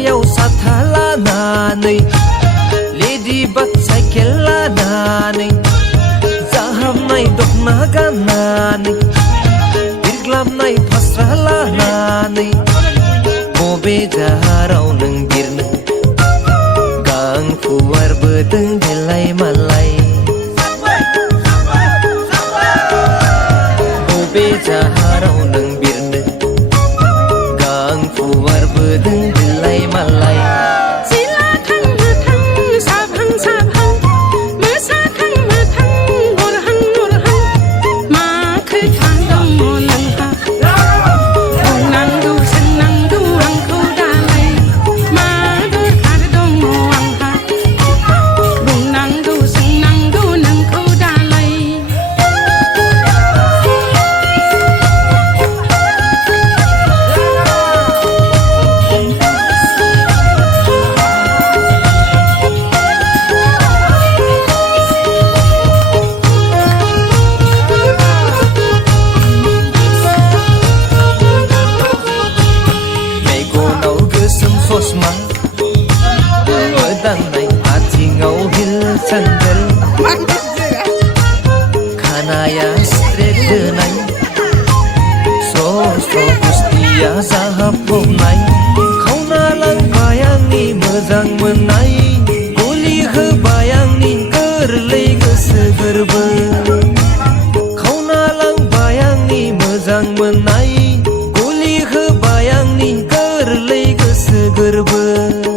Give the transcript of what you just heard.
आखायाव साथा लानानै लेडि बाग साइकेल लानानै जाहाबनाय दखना गाननानै बिरग्लाबनाय फास्रा लानानै बबे जाहाराव नों बिरनो गां फुवारबोदों देलाय मालाय बबे जाहाराव नों बिरनो गां फुवारबोदों देलाय मालाय ससमा मोदांनाय आथिङाव हिल सेन्देल खानाया स्ट्रेट दोनाय स्र' स्र' गुस्थिया जाहाबफबनाय खावना लांबाय आंनि मोजां मोननाय गलि होबाय आंनि गोरलै गोसो गोरबो खावना लांबाय आंनि मोजां मोननाय गलि होबाय आंनि गोरलै गोसो गोरबो